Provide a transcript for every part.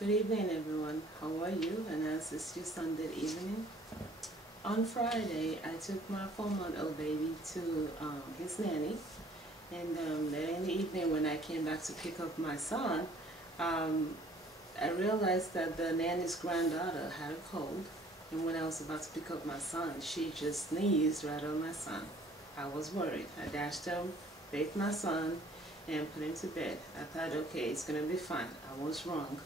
Good evening, everyone. How are you? And as it's your Sunday evening. On Friday, I took my 4-month-old baby to his nanny. And then in the evening, when I came back to pick up my son, I realized that the nanny's granddaughter had a cold. And when I was about to pick up my son, she just sneezed right on my son. I was worried. I dashed him, bathed my son, and put him to bed. I thought, okay, it's going to be fine. I was wrong.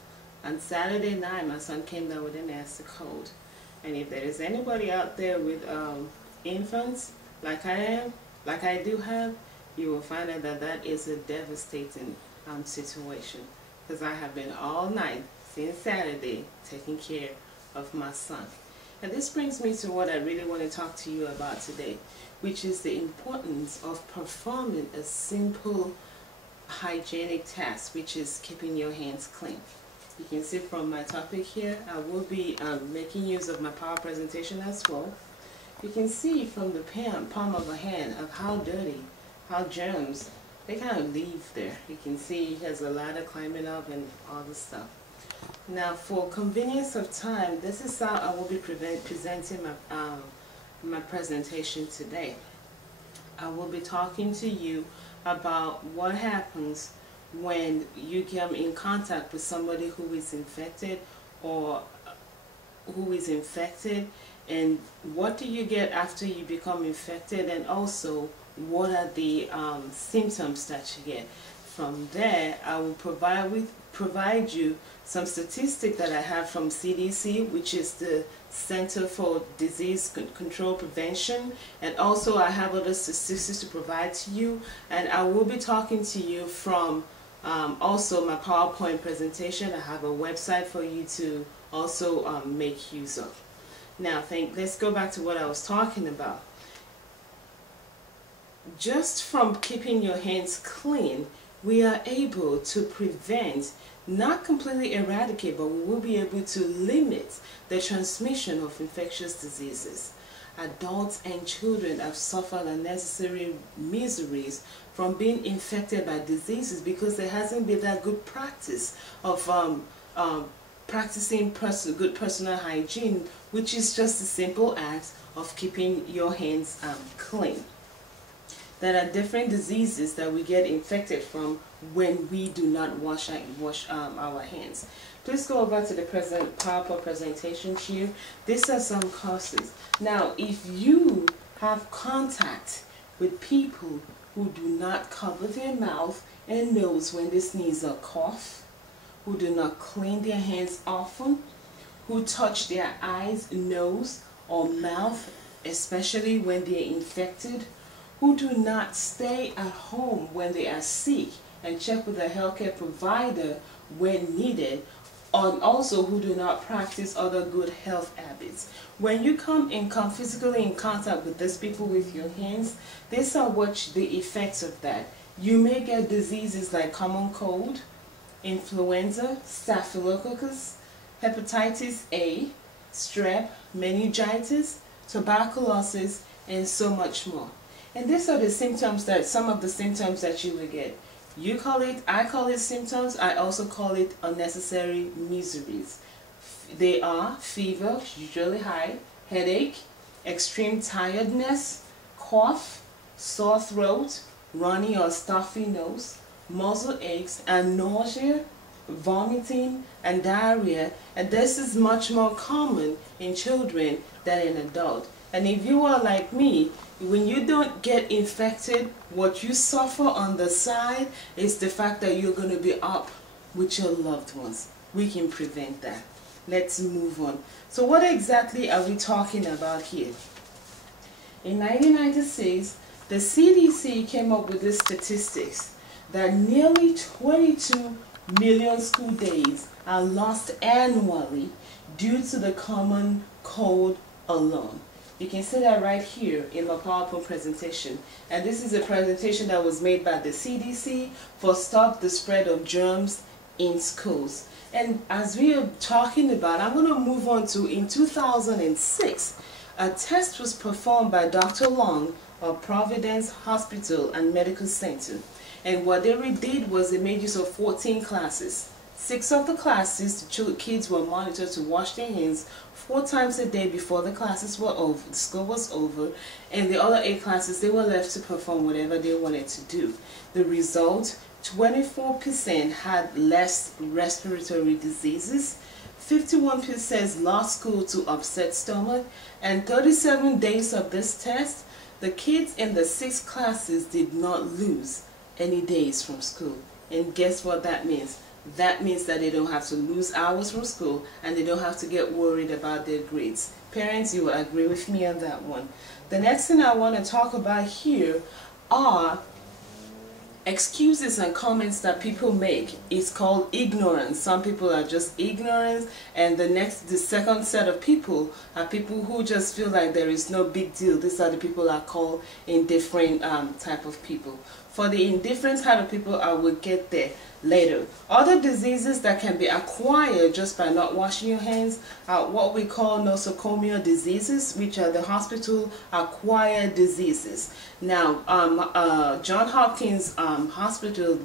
On Saturday night, my son came down with a nasty cold. And if there is anybody out there with infants, like I do have, you will find out that that is a devastating situation. Because I have been all night, since Saturday, taking care of my son. And this brings me to what I really want to talk to you about today, which is the importance of performing a simple hygienic task, which is keeping your hands clean. You can see from my topic here, I will be making use of my power presentation as well. You can see from the palm of a hand of how dirty, how germs, they kind of leave there. You can see it has a ladder climbing up and all this stuff. Now, for convenience of time, this is how I will be presenting my presentation today. I will be talking to you about what happens when you come in contact with somebody who is infected and what do you get after you become infected, and also what are the symptoms that you get. From there, I will provide you some statistics that I have from CDC, which is the Center for Disease Control Prevention, and also I have other statistics to provide to you, and I will be talking to you from also my PowerPoint presentation. I have a website for you to also make use of. Now, let's go back to what I was talking about. Just from keeping your hands clean, we are able to prevent, not completely eradicate, but we will be able to limit the transmission of infectious diseases. Adults and children have suffered unnecessary miseries from being infected by diseases because there hasn't been that good practice of practicing good personal hygiene, which is just a simple act of keeping your hands clean. There are different diseases that we get infected from when we do not wash our hands. Please go over to the PowerPoint presentation here. These are some causes. Now, if you have contact with people who do not cover their mouth and nose when they sneeze or cough, who do not clean their hands often, who touch their eyes, nose, or mouth, especially when they are infected, who do not stay at home when they are sick and check with a healthcare provider when needed, and also who do not practice other good health habits. When you come physically in contact with these people with your hands, these are the effects of that. You may get diseases like common cold, influenza, staphylococcus, hepatitis A, strep, meningitis, tuberculosis, and so much more. And these are the symptoms some of the symptoms that you will get. I call it symptoms, I also call it unnecessary miseries. They are fever, usually high, headache, extreme tiredness, cough, sore throat, runny or stuffy nose, muscle aches, and nausea, vomiting, and diarrhea. And this is much more common in children than in adults. And if you are like me, when you don't get infected, what you suffer on the side is the fact that you're going to be up with your loved ones. We can prevent that. Let's move on. So what exactly are we talking about here? In 1996, the CDC came up with the statistics that nearly 22 million school days are lost annually due to the common cold alone. You can see that right here in my PowerPoint presentation. And this is a presentation that was made by the CDC for Stop the Spread of Germs in Schools. And as we are talking about, I'm going to move on to, in 2006, a test was performed by Dr. Long of Providence Hospital and Medical Center. And what they did was they made use of 14 classes, 6 of the classes, the kids were monitored to wash their hands 4 times a day before the classes were over, the school was over, and the other 8 classes, they were left to perform whatever they wanted to do. The result, 24% had less respiratory diseases, 51% lost school to upset stomach, and 37 days of this test, the kids in the 6 classes did not lose any days from school. And guess what that means? That means that they don't have to lose hours from school and they don't have to get worried about their grades. Parents, you will agree with me on that one. The next thing I want to talk about here are excuses and comments that people make. It's called ignorance. Some people are just ignorant, and the second set of people are people who just feel like there is no big deal. These are the people I call indifferent type of people. For the indifferent type of people, I will get there later. Other diseases that can be acquired just by not washing your hands are what we call nosocomial diseases, which are the hospital acquired diseases. Now, Johns Hopkins Hospital,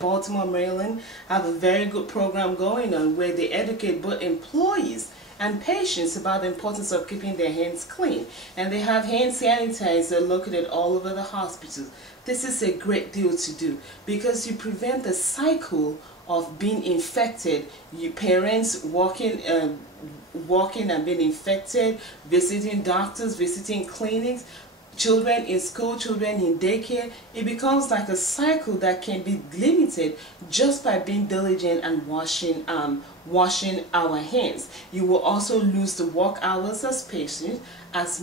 Baltimore, Maryland, have a very good program going on where they educate both employees and patients about the importance of keeping their hands clean. And they have hand sanitizer located all over the hospital. This is a great deal to do because you prevent the cycle of being infected. You parents walking and being infected, visiting doctors, visiting clinics, children in school, children in daycare. It becomes like a cycle that can be limited just by being diligent and washing our hands. You will also lose the work hours as patients, as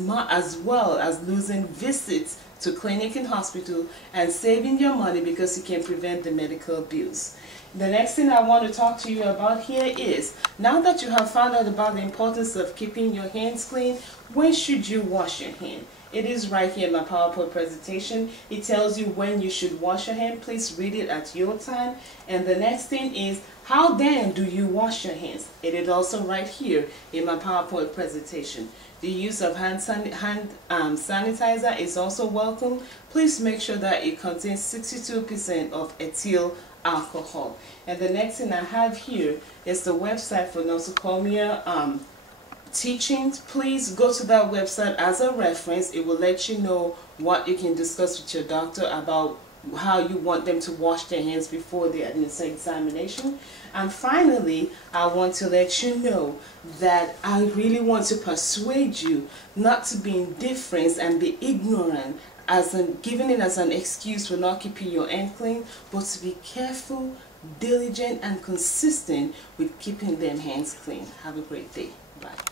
well as losing visits to clinic and hospital, and saving your money because you can prevent the medical bills. The next thing I want to talk to you about here is, now that you have found out about the importance of keeping your hands clean, when should you wash your hand? It is right here in my PowerPoint presentation. It tells you when you should wash your hand. Please read it at your time. And the next thing is, how then do you wash your hands? It is also right here in my PowerPoint presentation. The use of hand sanitizer is also welcome. Please make sure that it contains 62% of ethyl alcohol. And the next thing I have here is the website for nosocomial teachings. Please go to that website as a reference. It will let you know what you can discuss with your doctor about how you want them to wash their hands before the examination. And finally, I want to let you know that I really want to persuade you not to be indifferent and be ignorant, giving it as an excuse for not keeping your hand clean, but to be careful, diligent, and consistent with keeping them hands clean. Have a great day. Bye.